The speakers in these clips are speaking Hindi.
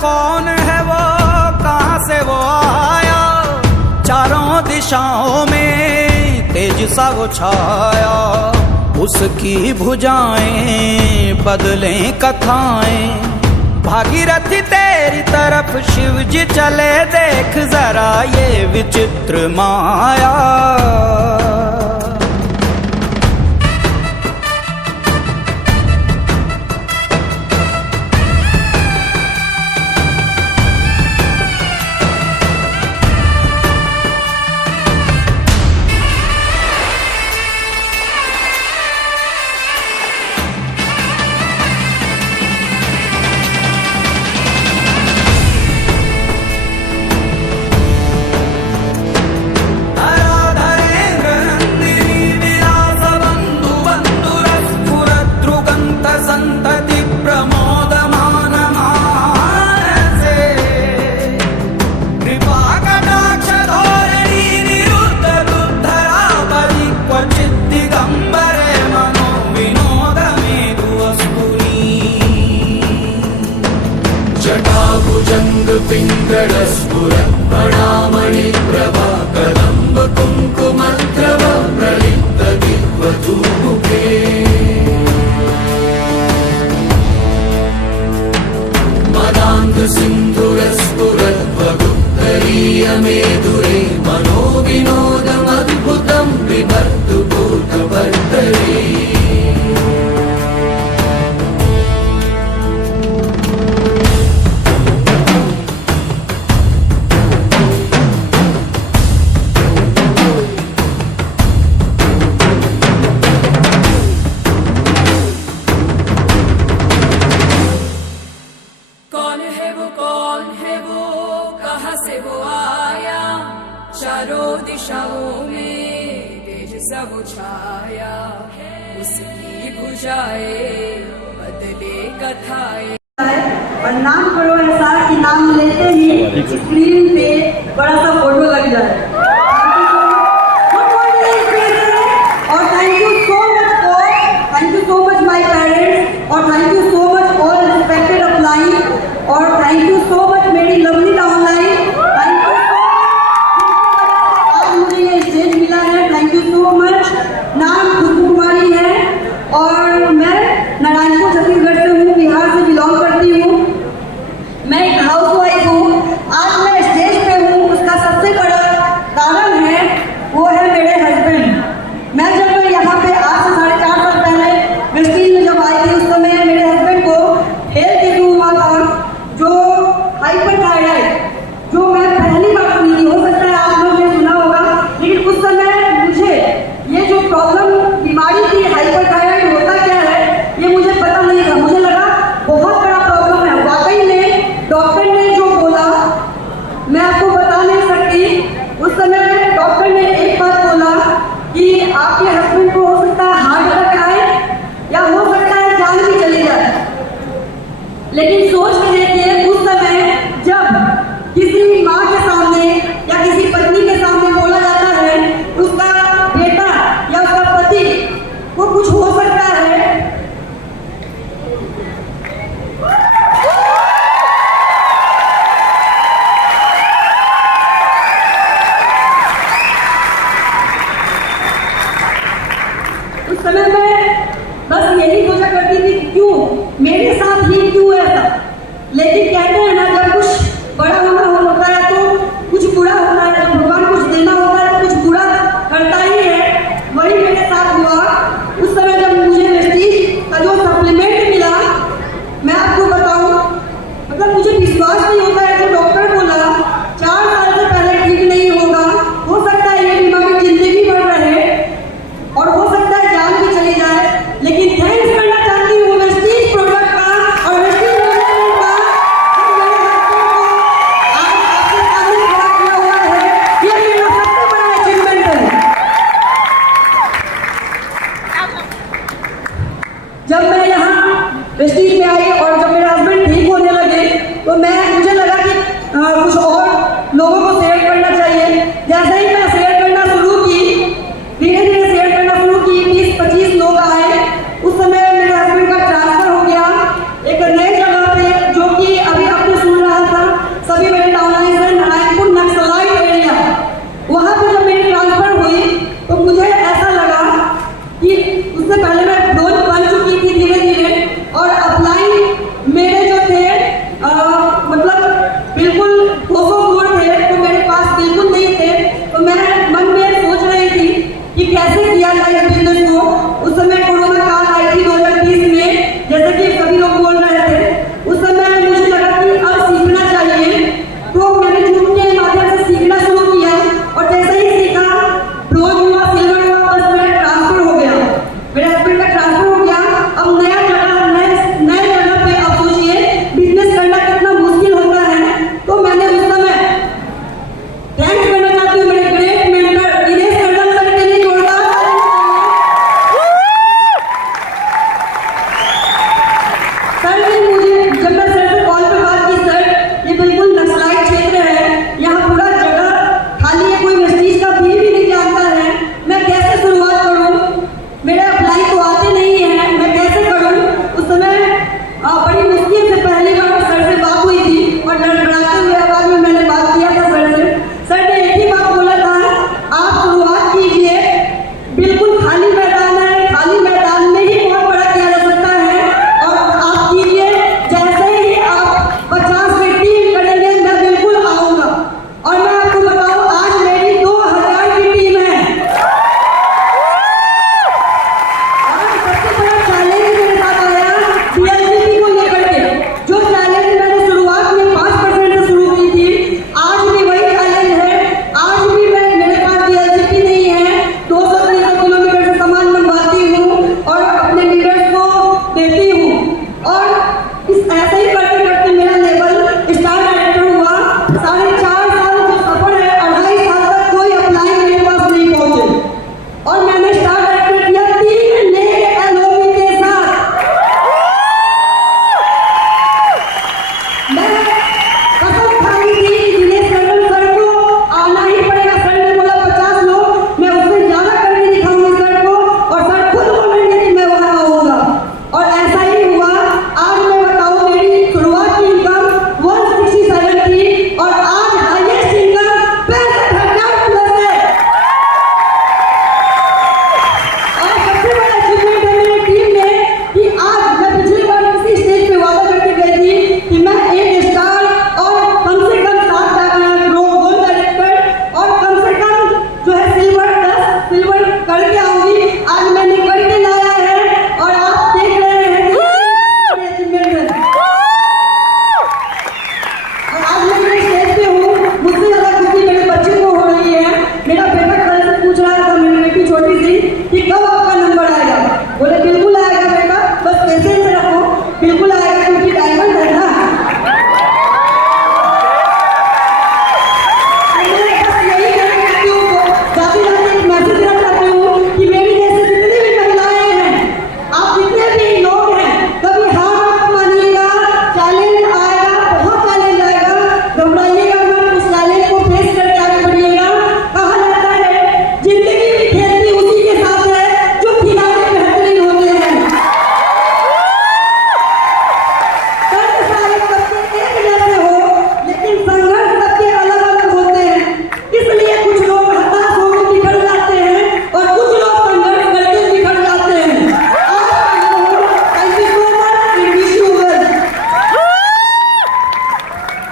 कौन है वो, कहाँ से वो आया, चारों दिशाओं में तेज सा वो छाया। उसकी भुजाएं बदलें कथाएं, भागीरथी तेरी तरफ शिव जी चले, देख जरा ये विचित्र माया। पिङ्गळस्फुरत्पणामणि प्रभा कदम्ब कुङ्कुमद्रव प्रलिप्त दिग्वधूमुखे मदान्ध सिन्धुरस्फुरद्वगुप्तरीयमेधुरे मनो विनोदमद्भुतं विभर्तु भूतभर्तरे। चारों दिशाओं में तेज सा वो छाया, उसकी भुजाएं बदले कथाएं। और नाम करो ऐसा कि नाम लेते ही स्क्रीन पे बड़ा सा फोटो लग जाए। और thank you so much my parents, और thank you so much all respected upline, और थैंक यू सो मच मेरी लवली डाउनलाइन। नाम खुशबू कुमारी है और मैं नारायणपुर छत्तीसगढ़ से हूँ, बिहार से बिलोंग करती हूँ। मैं एक हाउसवाइफ हूँ। आज मैं स्टेज पे हूँ, उसका सबसे बड़ा कारण है वो है मेरे हस्बैंड। मैं जब यहाँ पे आज से 4.5 साल पहले वेस्टीज में जब आई थी, उस समय मेरे हस्बैंड को हेल्थ इशू हुआ था, जो हाइपरथायराइड, जो मैं पहली बार सुनी थी। हो सकता है आप लोग ने सुना होगा, लेकिन उस समय मुझे ये जो प्रॉब्लम बीमारी थी हाइपरथायराइड होता क्या है ये मुझे पता नहीं था। मुझे लगा बहुत बड़ा प्रॉब्लम है। वाकई में डॉक्टर ने जो बोला मैं आपको बता नहीं सकती। उस समय डॉक्टर ने एक बात बोला कि आपके हस्बैंड को हो सकता है हार्ट अटैक आए या हो सकता है जान भी चली जाए। लेकिन सोच के देखिए, उस समय जब किसी माँ के सामने या किसी पत्नी के सामने बोला जाता है उसका बेटा या उसका पति को कुछ हो सकता है, उस समय मैं बस यही सोचा करती थी क्यों मेरे साथ ही क्यों ऐसा। लेकिन कहते हैं ना, जब कुछ बड़ा होना होता है तो कुछ बुरा होता है, जब भगवान कुछ देना होता है तो कुछ बुरा करता ही है। वही मेरे साथ हुआ। उस समय जब मुझे वेस्टीज का जो सप्लीमेंट मिला, मैं आपको बताऊं, मतलब मुझे विश्वास नहीं होता है। जो डॉक्टर बोला 4 साल से पहले ठीक नहीं होगा, हो सकता है ये बीमारी जिंदगी भर रहे और हो सकता है जान भी चली जाए। लेकिन थैंक्स करना चाहती हूँ वेस्टीज प्रोडक्ट का और वेस्टीज मैनेजमेंट का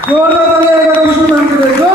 जोरदार तालियां एक बार खुशबू मैम के लिए।